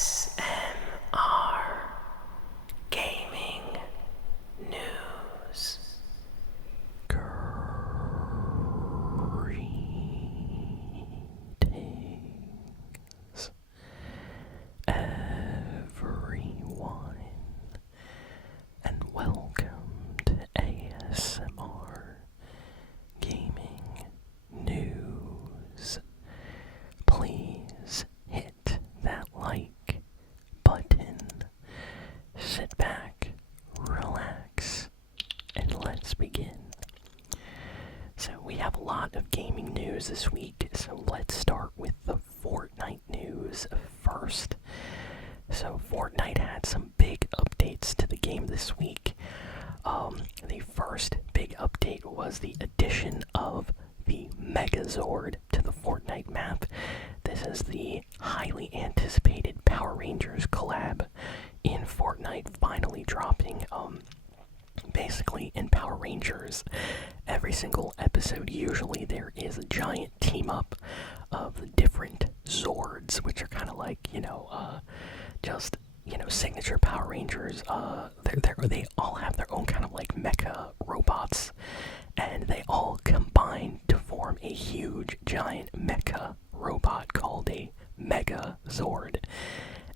ASMR Gaming News. Greetings, everyone, and welcome to ASMR Gaming News. Please hit that like button, sit back, relax, and let's begin. So we have a lot of gaming news this week, so let's start with the Fortnite news first. So Fortnite had some big updates to the game this week. The first big update was the addition of the Megazord to the Fortnite map. This is the highly anticipated Power Rangers collab in Fortnite finally dropping. Basically, in Power Rangers, every single episode, usually there is a giant team up of the different Zords, which are kind of like, signature Power Rangers. They all have their own kind of like mecha robots, and they all combine to form a huge, giant mecha robot called a Megazord.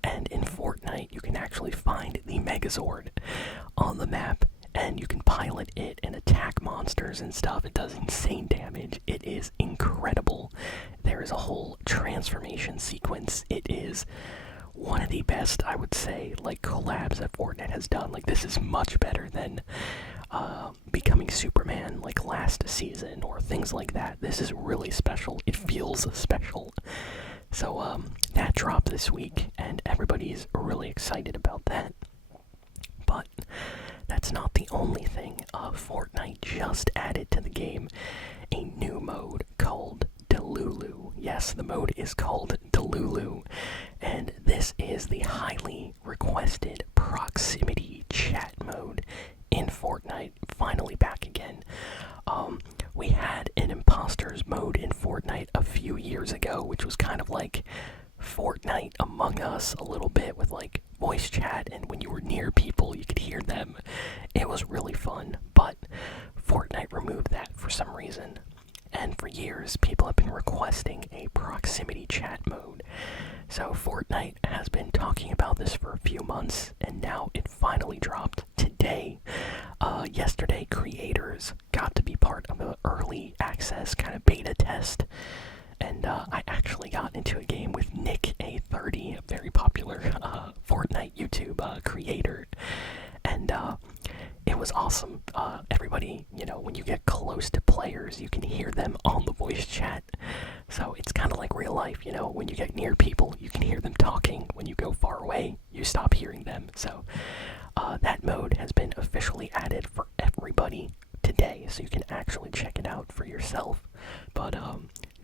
And in Fortnite, you can actually find the Megazord on the map, and you can pilot it and attack monsters and stuff. It does insane damage. It is incredible. There is a whole transformation sequence. It is one of the best, I would say, like collabs that Fortnite has done. Like, this is much better than becoming Superman like last season or things like that. This is really special. It feels special. So that dropped this week, and everybody's really excited about that. But that's not the only thing. Fortnite just added to the game a new mode called Delulu. Yes, the mode is called Delulu, and this is the highly requested proximity chat mode in Fortnite, finally back again. We had an imposters mode in Fortnite a few years ago, which was kind of like Fortnite Among Us a little bit, with like voice chat, and when you were near people you could hear them. It was really fun, but Fortnite removed that for some reason, and for years people have been requesting a proximity chat mode. So Fortnite has been talking about this for a few months, and now it finally dropped today. Yesterday, creators got to be part of an early access kind of beta test, and I actually got into a game with Nick A30, a very popular Fortnite YouTube creator, and it was awesome. Everybody, when you get close to players, you can hear them on the voice chat. So it's kind of like real life, when you get near people, you can hear them talking. When you go far away, you stop hearing them. So that mode has been officially added for everybody today, so you can actually check it out for yourself. But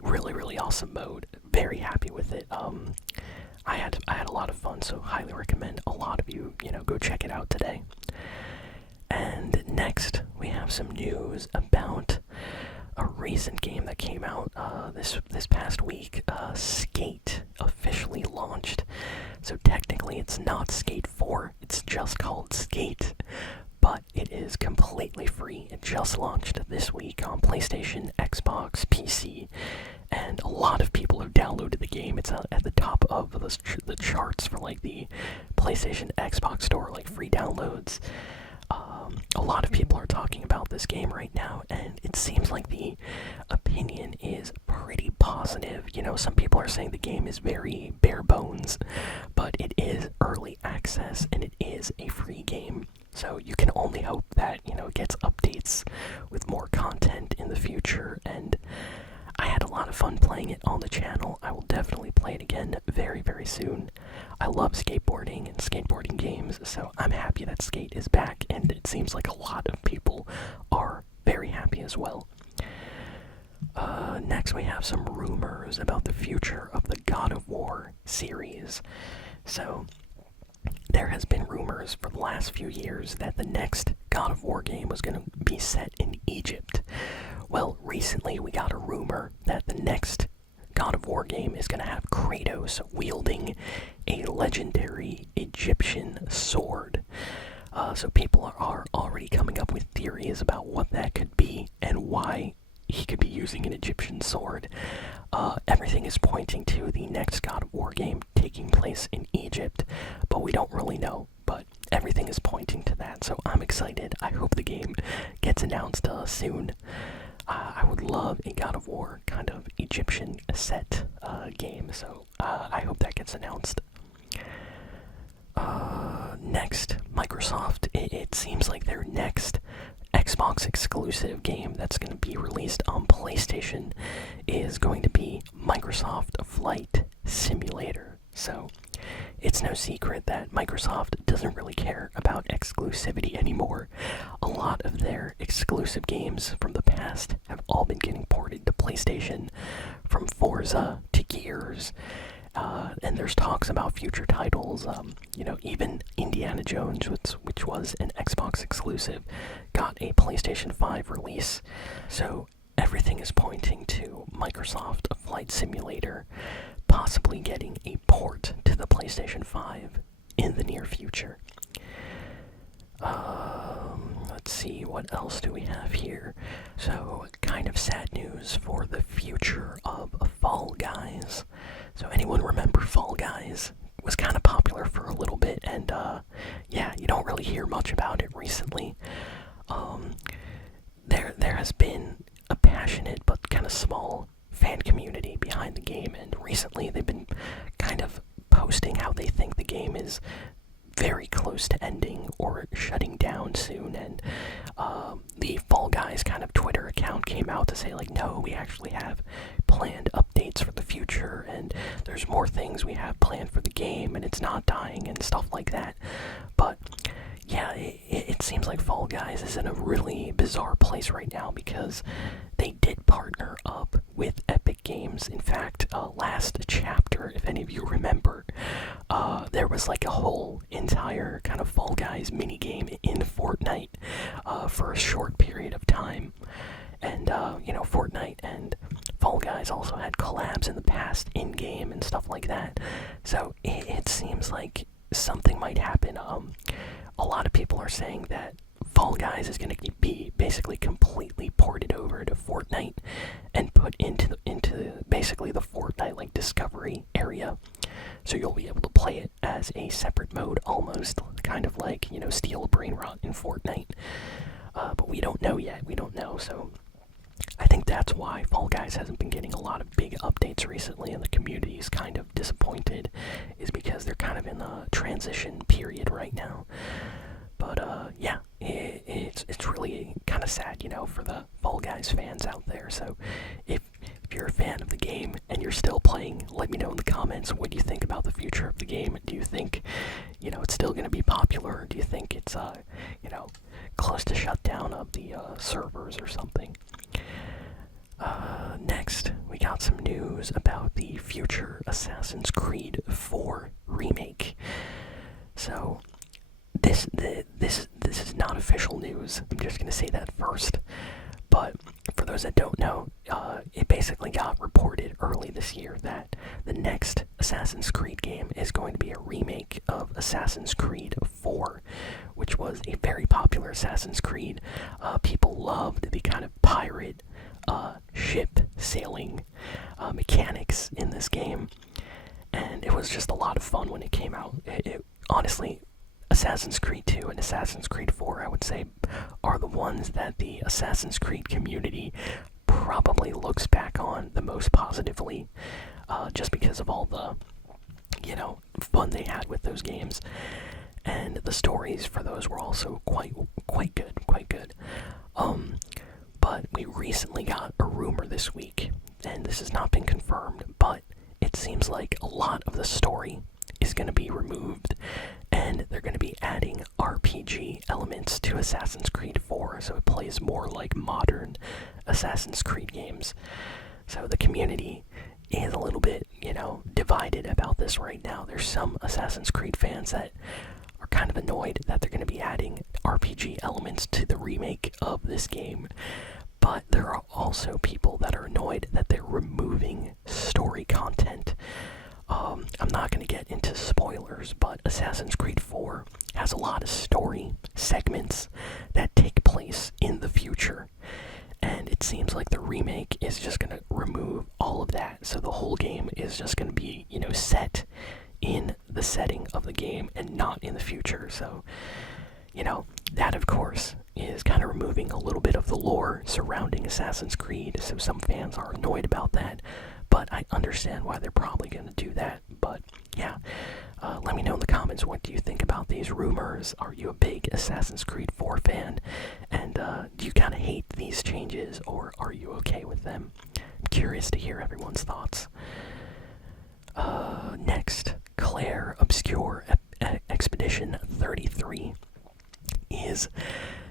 really, really awesome mode. Very happy with it. I had a lot of fun, so highly recommend a lot of you, go check it out today. And next, we have some news about a recent game that came out this past week. Skate officially launched. So technically it's not Skate 4, it's just called Skate, but it is completely free. It just launched this week on PlayStation, Xbox, PC, and a lot of people have downloaded the game. It's at the top of the charts for like the PlayStation, Xbox store, like free downloads. A lot of people are talking about this game right now, and it seems like the opinion is pretty positive. Some people are saying the game is very bare bones, but it is early access and it is a free game. So you can only hope that, it gets updates with more content in the future, and I had a lot of fun playing it on the channel. I will definitely play it again very, very soon. I love skateboarding and skateboarding games, so I'm happy that Skate is back, and it seems like a lot of people are very happy as well. Next, we have some rumors about the future of the God of War series. So, there has been rumors for the last few years that the next God of War game was going to be set in Egypt. Well, recently we got a rumor that the next God of War game is going to have Kratos wielding a legendary Egyptian sword. So people are already coming up with theories about what that could be and why he could be using an Egyptian sword. Everything is pointing to the next God of War game taking place in Egypt, but we don't really know. But everything is pointing to that, so I'm excited. I hope the game gets announced soon. I would love a God of War kind of Egyptian set game, so I hope that gets announced. Next, Microsoft. It seems like their next Xbox exclusive game that's going to be released on PlayStation is going to be Microsoft Flight Simulator. So, it's no secret that Microsoft doesn't really care about exclusivity anymore. A lot of their exclusive games from the past have all been getting ported to PlayStation, from Forza to Gears. And there's talks about future titles. Even Indiana Jones, which was an Xbox exclusive, got a PlayStation 5 release. So everything is pointing to Microsoft Flight Simulator possibly getting a port to the PlayStation 5 in the near future. Let's see, what else do we have here? So, kind of sad news for the future of Fall Guys. So, anyone remember Fall Guys? It was kind of popular for a little bit, and you don't really hear much about it recently. There has been a passionate but kind of small fan community behind the game, and recently they've been kind of posting how they think the game is very close to ending or shutting down soon, and the Fall Guys kind of Twitter account came out to say, like, no, we actually have planned updates for the future, and there's more things we have planned for the game, and it's not dying, and stuff like that. But yeah, it seems like Fall Guys is in a really bizarre place right now, because they did partner up with Epic Games. In fact, last chapter, if any of you remember, there was like a whole entire kind of Fall Guys minigame in Fortnite for a short period of time. And, Fortnite and Fall Guys also had collabs in the past in-game and stuff like that. So it seems like something might happen. A lot of people are saying that Fall Guys is going to be basically completely ported over to Fortnite and put into basically the Fortnite like discovery area. So you'll be able to play it as a separate mode, almost kind of like, steal a brain rot in Fortnite. But we don't know yet. We don't know. So I think that's why Fall Guys hasn't been getting a lot of big updates recently, and the community is kind of disappointed, is because they're kind of in a transition period right now. But it's really kind of sad, for the Fall Guys fans out there. So if you're a fan of the game and you're still playing, let me know in the comments what you think about the future of the game. Do you think, it's still going to be popular? Or do you think it's, close to shutdown of the servers or something? Next, we got some news about the future Assassin's Creed 4 remake. So this is not official news. I'm just gonna say that first. But for those that don't know, it basically got reported early this year that the next Assassin's Creed game is going to be a remake of Assassin's Creed 4, which was a very popular Assassin's Creed. People loved the kind of pirate ship sailing mechanics in this game, and it was just a lot of fun when it came out. Honestly, Assassin's Creed 2 and Assassin's Creed 4, I would say, are the ones that the Assassin's Creed community probably looks back on the most positively, just because of all the, fun they had with those games. And the stories for those were also quite good. But we recently got a rumor this week, and this has not been confirmed, but it seems like a lot of the story is going to be removed, and they're going to be adding RPG elements to Assassin's Creed 4, so it plays more like modern Assassin's Creed games. So the community is a little bit, divided about this right now. There's some Assassin's Creed fans that are kind of annoyed that they're going to be adding RPG elements to the remake of this game. But there are also people that are annoyed that they're removing story content. I'm not going to get into spoilers, but Assassin's Creed 4 has a lot of story segments that take place in the future. And it seems like the remake is just going to remove all of that. So the whole game is just going to be, set in the setting of the game and not in the future. So, that of course is kind of removing a little bit of the lore surrounding Assassin's Creed. So some fans are annoyed about that. But I understand why they're probably going to do that. But yeah, let me know in the comments, what do you think about these rumors? Are you a big Assassin's Creed 4 fan? And do you kind of hate these changes, or are you okay with them? I'm curious to hear everyone's thoughts. Next, Claire Obscure Expedition 33 is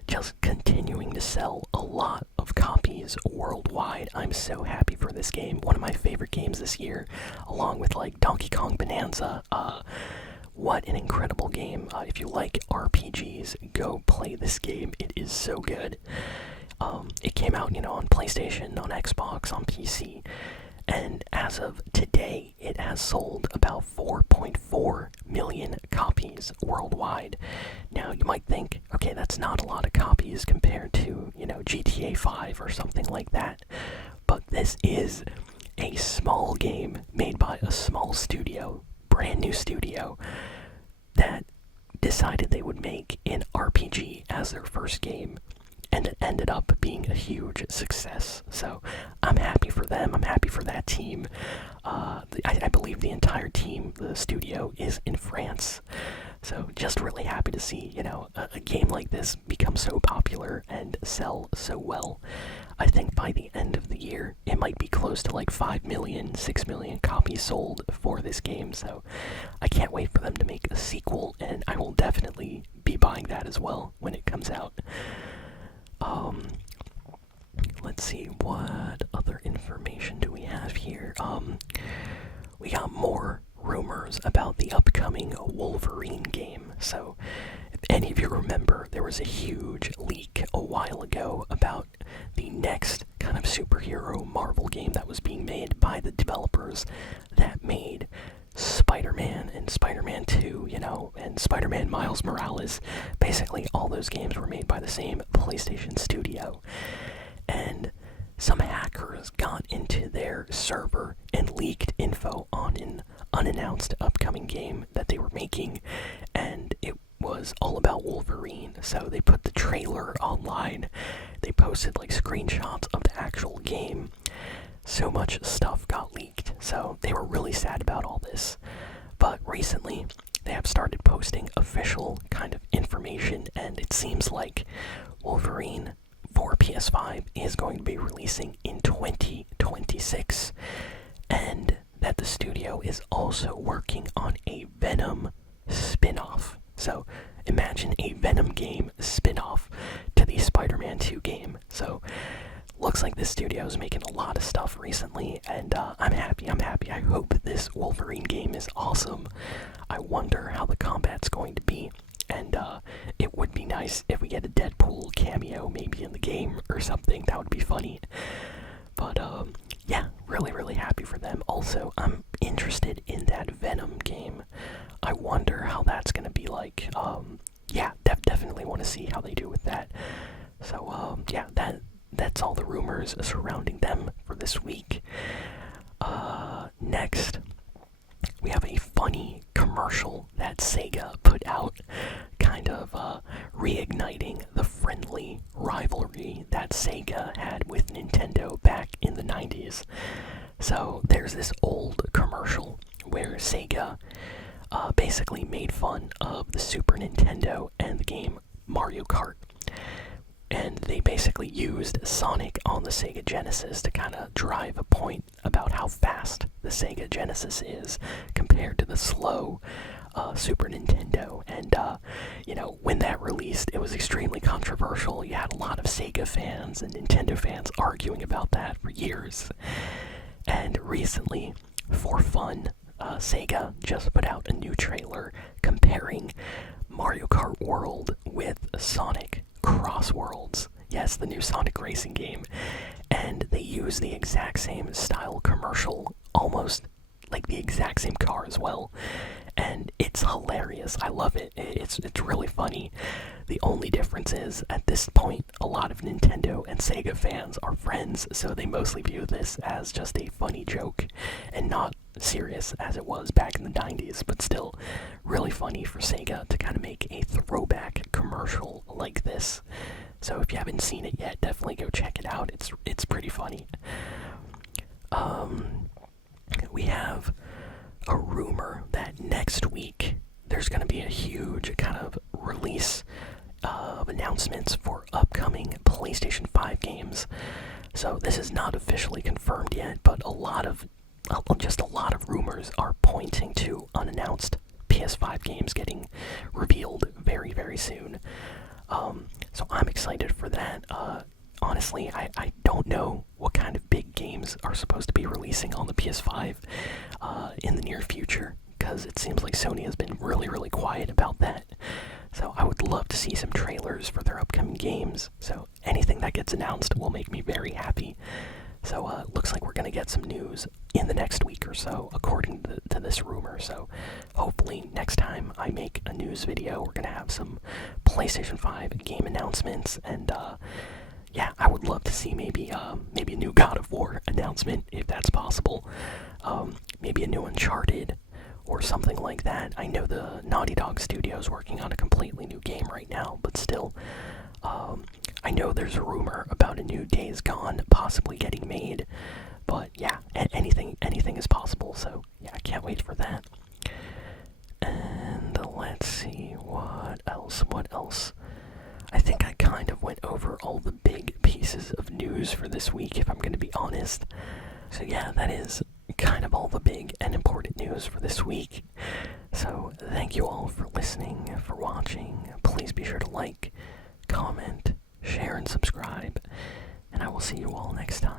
just continuing to sell a lot of copies worldwide. I'm so happy for this game. One of my favorite games this year, along with like Donkey Kong Bonanza. What an incredible game. If you like RPGs, go play this game. It is so good. It came out, on PlayStation, on Xbox, on PC. And as of today, it has sold about 4.4 million copies worldwide. Now, you might think, okay, that's not a lot of copies compared to, GTA 5 or something like that. But this is a small game made by a small studio, brand new studio, that decided they would make an RPG as their first game. And it ended up being a huge success. So I'm happy for them. I'm happy for that team. I believe the entire team, the studio, is in France. So just really happy to see, a game like this become so popular and sell so well. I think by the end of the year, it might be close to like 5 million, 6 million copies sold for this game. So I can't wait for them to make a sequel, and I will definitely be buying that as well when it comes out. Let's see, what other information do we have here? We got more rumors about the upcoming Wolverine game. So, if any of you remember, there was a huge leak a while ago about the next kind of superhero Marvel game that was being made by the developers that made Spider-Man and Spider-Man 2, and Spider-Man Miles Morales. Basically, all those games were made by the same PlayStation studio. And some hackers got into their server and leaked info on an unannounced upcoming game that they were making, and it was all about Wolverine. So they put the trailer online, they posted like screenshots of the actual game. So much stuff got leaked, so they were really sad about all this. But recently, they have started posting official kind of information, and it seems like Wolverine for PS5 is going to be releasing in 2026, and that the studio is also working on a Venom spin-off. So imagine a Venom game spin-off to the Spider-Man 2 game. So looks like this studio is making a lot of stuff recently, and I'm happy. I hope this Wolverine game is awesome. I wonder how the combat's going to be, and it would be nice if we get a Deadpool cameo maybe in the game or something. That would be funny. But yeah, really happy for them. Also, I'm interested in that Venom game. I wonder how that's gonna be like. Yeah, definitely want to see how they do with that. So yeah, that's all the rumors surrounding them for this week. Next, we have a funny commercial that Sega put out, kind of reigniting the friendly rivalry that Sega had with Nintendo back in the 90s. So there's this old commercial where Sega basically made fun of the Super Nintendo and the game Mario Kart. And they basically used Sonic on the Sega Genesis to kind of drive a point about how fast the Sega Genesis is compared to the slow Super Nintendo. And, when that released, it was extremely controversial. You had a lot of Sega fans and Nintendo fans arguing about that for years. And recently, for fun, Sega just put out a new trailer comparing Mario Kart World with Sonic Crossworlds. Yes, the new Sonic racing game. And they use the exact same style commercial, almost like the exact same car as well. And it's hilarious. I love it. It's really funny. The only difference is, at this point, a lot of Nintendo and Sega fans are friends, so they mostly view this as just a funny joke and not serious as it was back in the 90s, but still really funny for Sega to kind of make a throwback commercial like this. So if you haven't seen it yet, definitely go check it out. It's pretty funny. We have a rumor that next week there's going to be a huge kind of release of announcements for upcoming PlayStation 5 games. So this is not officially confirmed yet, but just a lot of rumors are pointing to unannounced PS5 games getting revealed very, very soon. So I'm excited for that. Honestly, I don't know what kind of big games are supposed to be releasing on the PS5 in the near future, because it seems like Sony has been really, really quiet about that. So I would love to see some trailers for their upcoming games. So anything that gets announced will make me very happy. So looks like we're going to get some news in the next week or so, according to this rumor. So hopefully next time I make a news video, we're going to have some PlayStation 5 game announcements. And yeah, I would love to see maybe a new God of War announcement, if that's possible. Maybe a new Uncharted or something like that. I know the Naughty Dog studio is working on a completely new game right now, but still, I know there's a rumor about a new Days Gone possibly getting made. But yeah, anything is possible, so yeah, I can't wait for that. And let's see, what else? I think I kind of went over all the big pieces of news for this week, if I'm going to be honest. So yeah, that is kind of all the big and important news for this week. So thank you all for listening, for watching. Please be sure to like, comment, share, and subscribe. And I will see you all next time.